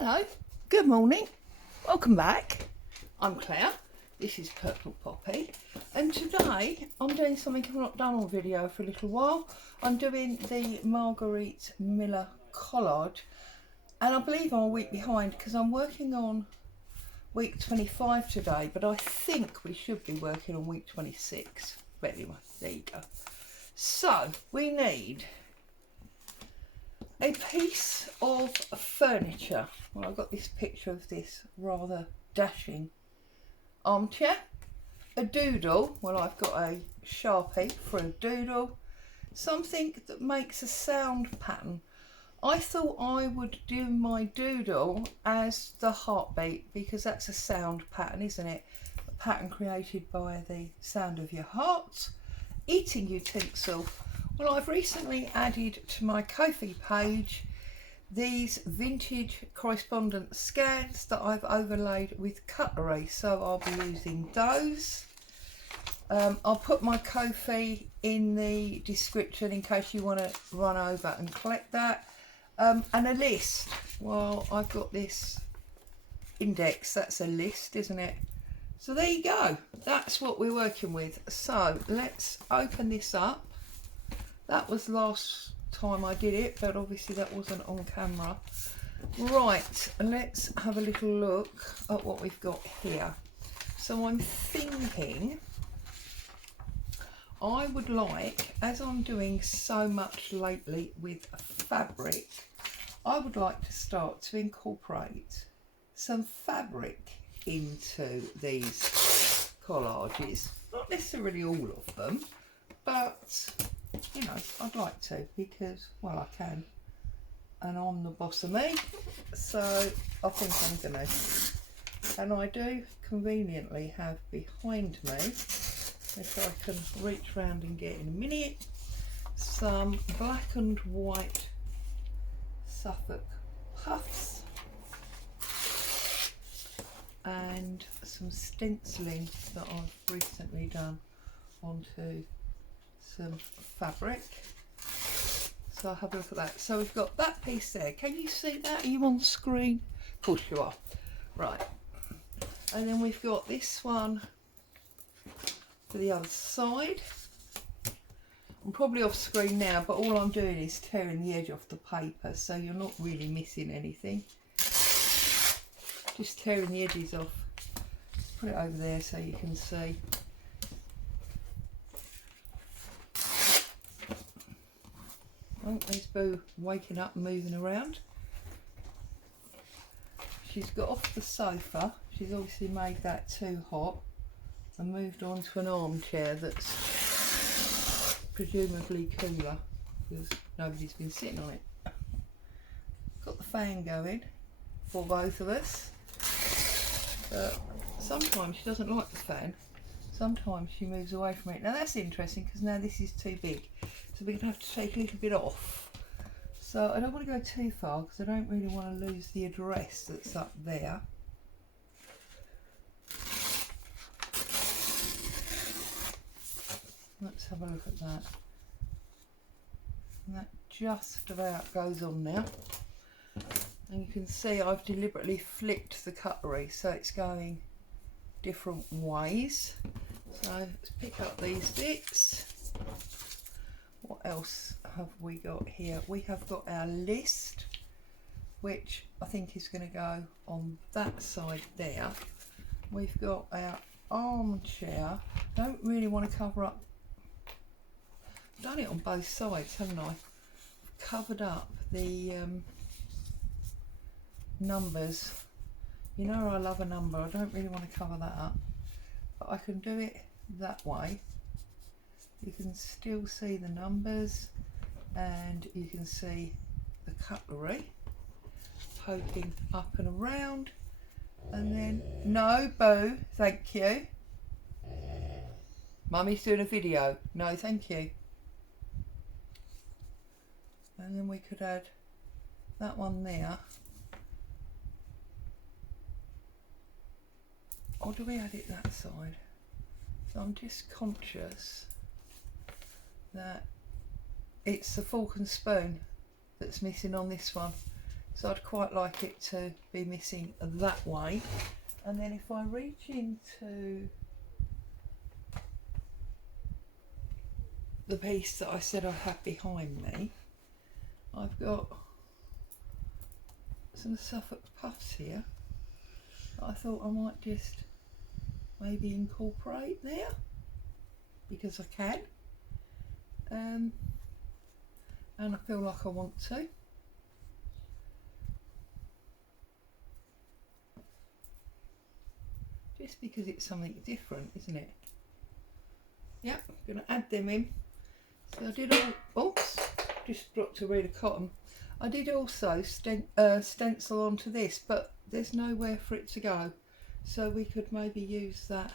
Hello, good morning, welcome back. I'm Claire, this is Purple Poppy, and today I'm doing something I've not done on video for a little while. I'm doing the Marguerite Miller collage, and I believe I'm a week behind because I'm working on week 25 today, but I think we should be working on week 26. But anyway, there you go. So we need a piece of furniture. Well, I've got this picture of this rather dashing armchair, a doodle. Well, I've got a Sharpie for a doodle, something that makes a sound pattern. I thought I would do my doodle as the heartbeat because that's a sound pattern, isn't it? A pattern created by the sound of your heart. Eating utensil. Well, I've recently added to my Kofi page these vintage correspondence scans that I've overlaid with cutlery, so I'll be using those. I'll put my Kofi in the description in case you want to run over and collect that. And a list. Well, I've got this index, that's a list, isn't it? So there you go, that's what we're working with. So let's open this up. That was last time I did it, but obviously that wasn't on camera. Right, let's have a little look at what we've got here. So I'm thinking I would like, as I'm doing so much lately with fabric, I would like to start to incorporate some fabric into these collages. Not necessarily all of them, but you know, I'd like to because, well, I can, and I'm the boss of me, so I think I'm gonna. And I do conveniently have behind me, which I can reach round and get in a minute, some black and white Suffolk puffs and some stenciling that I've recently done onto some fabric. So I'll have a look at that. So we've got that piece there. Can you see that? Are you on screen? Of course you are. Right. And then we've got this one for the other side. I'm probably off screen now, but all I'm doing is tearing the edge off the paper, so you're not really missing anything. Just tearing the edges off. Put it over there so you can see. Oh, there's Boo waking up and moving around. She's got off the sofa. She's obviously made that too hot and moved on to an armchair that's presumably cooler because nobody's been sitting on it. Got the fan going for both of us. But sometimes she doesn't like the fan. Sometimes she moves away from it. Now that's interesting because now this is too big. So we're going to have to take a little bit off. So I don't want to go too far because I don't really want to lose the address that's up there. Let's have a look at that. And that just about goes on now. And you can see I've deliberately flipped the cutlery so it's going different ways. So let's pick up these bits. What else have we got here? We have got our list, which I think is going to go on that side there. We've got our armchair. Don't really want to cover up. I've done it on both sides, haven't I? Covered up the numbers. You know I love a number. I don't really want to cover that up, but I can do it that way. You can still see the numbers and you can see the cutlery poking up and around. And then, no, Boo, thank you. Mummy's doing a video. No, thank you. And then we could add that one there. Or do we add it that side? So I'm just conscious that it's the fork and spoon that's missing on this one. So I'd quite like it to be missing that way. And then if I reach into the piece that I said I have behind me, I've got some Suffolk puffs here that I thought I might just maybe incorporate there because I can, and I feel like I want to. Just because it's something different, isn't it? Yep, I'm going to add them in. So I did all, oops, just dropped a reed of cotton. I did also stencil onto this, but there's nowhere for it to go. So we could maybe use that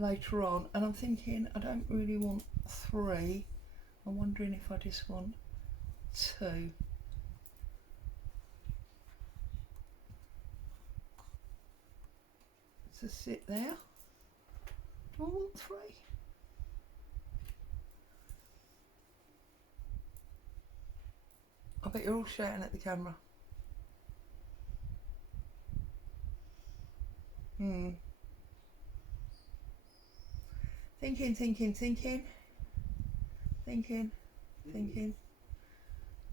later on. And I'm thinking I don't really want 3. I'm wondering if I just want 2. To sit there. Do I want 3? I bet you're all shouting at the camera. Thinking.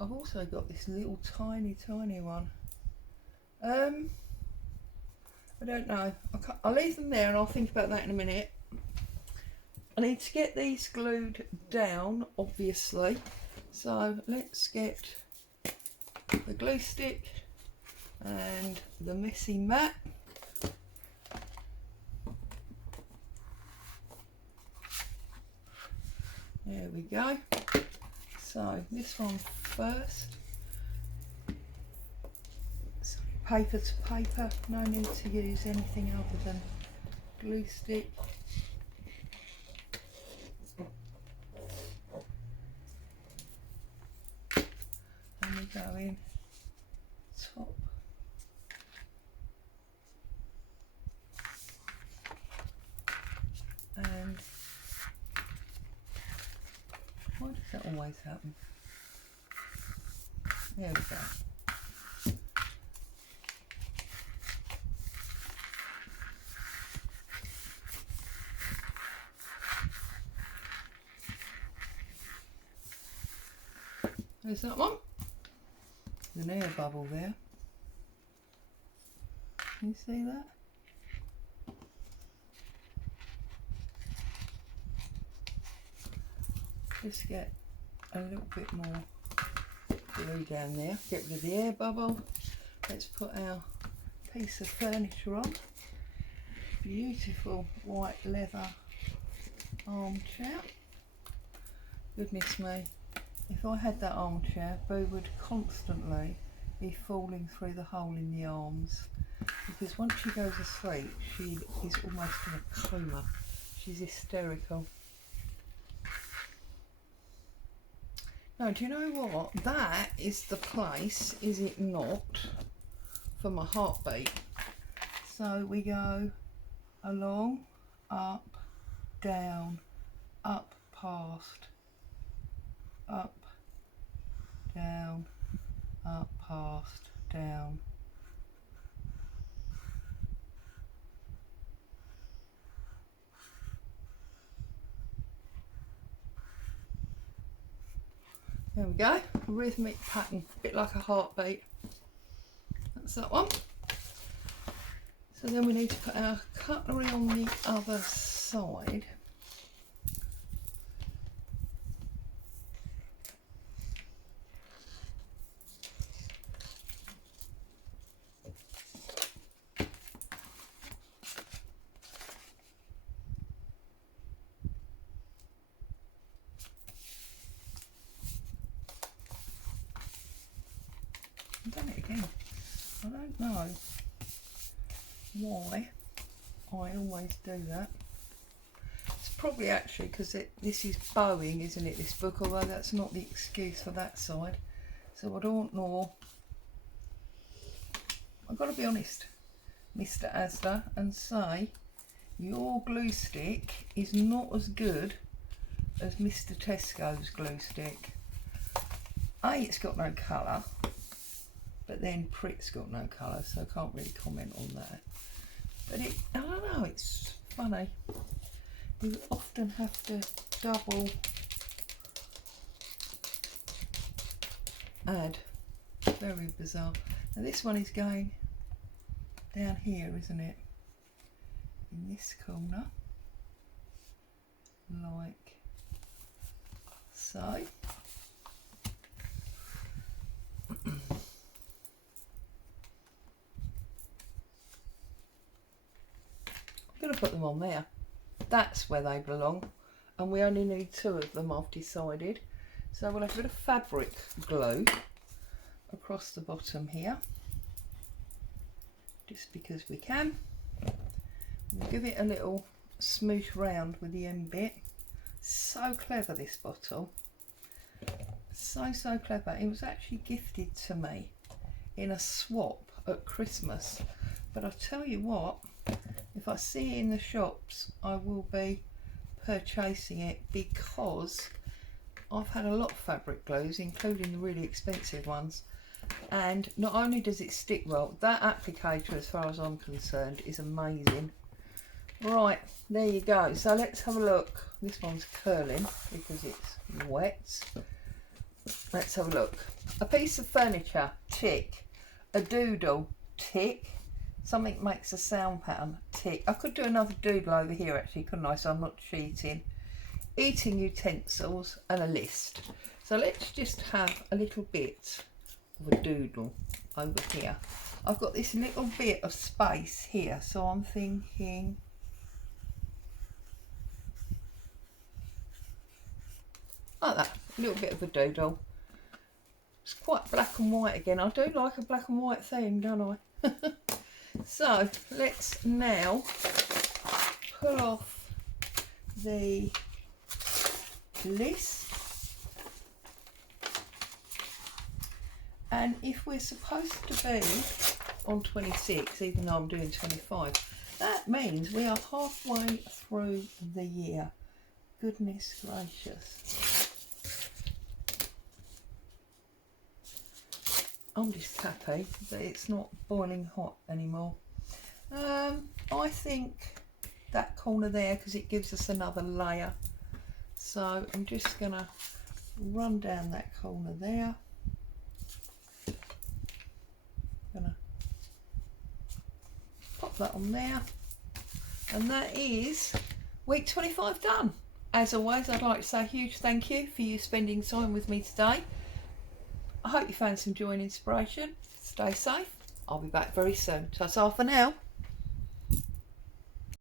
I've also got this little tiny one. I don't know. I'll leave them there and I'll think about that in a minute. I need to get these glued down, obviously. So let's get the glue stick and the messy mat. There we go. So this one first. Paper to paper, no need to use anything other than glue stick. And we go in top. And why does that always happen? There we go. There's that one. There's an air bubble there. Can you see that? Just get a little bit more glue down there. Get rid of the air bubble. Let's put our piece of furniture on. Beautiful white leather armchair. Goodness me. If I had that armchair, Boo would constantly be falling through the hole in the arms, because once she goes asleep, she is almost in a coma. She's hysterical. Now, do you know what? That is the place, is it not, for my heartbeat. So we go along, up, down, up, past, up, down, up, past, down. There we go, rhythmic pattern, a bit like a heartbeat. That's that one. So then we need to put our cutlery on the other side. I've done it again. I don't know why I always do that. It's probably actually because this is bowing, isn't it, this book, although that's not the excuse for that side. So I don't know. I've got to be honest, Mr. Asda, and say your glue stick is not as good as Mr. Tesco's glue stick. A, it's got no colour, but but then Prick's got no colour, so I can't really comment on that. But it, I don't know, it's funny. You often have to double add. Very bizarre. Now this one is going down here, isn't it? In this corner, like so. I'm going to put them on there. That's where they belong, and we only need 2 of them, I've decided. So we'll have a bit of fabric glue across the bottom here, just because we can. We'll give it a little smoosh round with the end bit. So clever, this bottle. So clever. It was actually gifted to me in a swap at Christmas. But I'll tell you what, if I see it in the shops, I will be purchasing it, because I've had a lot of fabric glues, including the really expensive ones. And not only does it stick well, that applicator, as far as I'm concerned, is amazing. Right, there you go. So let's have a look. This one's curling because it's wet. Let's have a look. A piece of furniture, tick. A doodle, tick. Something makes a sound pattern, tick. I could do another doodle over here actually, couldn't I? So I'm not cheating. Eating utensils and a list. So let's just have a little bit of a doodle over here. I've got this little bit of space here, so I'm thinking like that, a little bit of a doodle. It's quite black and white again. I do like a black and white theme, don't I? So let's now pull off the list, and if we're supposed to be on 26, even though I'm doing 25, that means we are halfway through the year. Goodness gracious. I'm just happy that it's not boiling hot anymore. I think that corner there, because it gives us another layer. So I'm just gonna run down that corner there. Gonna pop that on there, and that is week 25 done. As always, I'd like to say a huge thank you for you spending time with me today. I hope you found some joy and inspiration. Stay safe. I'll be back very soon. Ta-ta for now.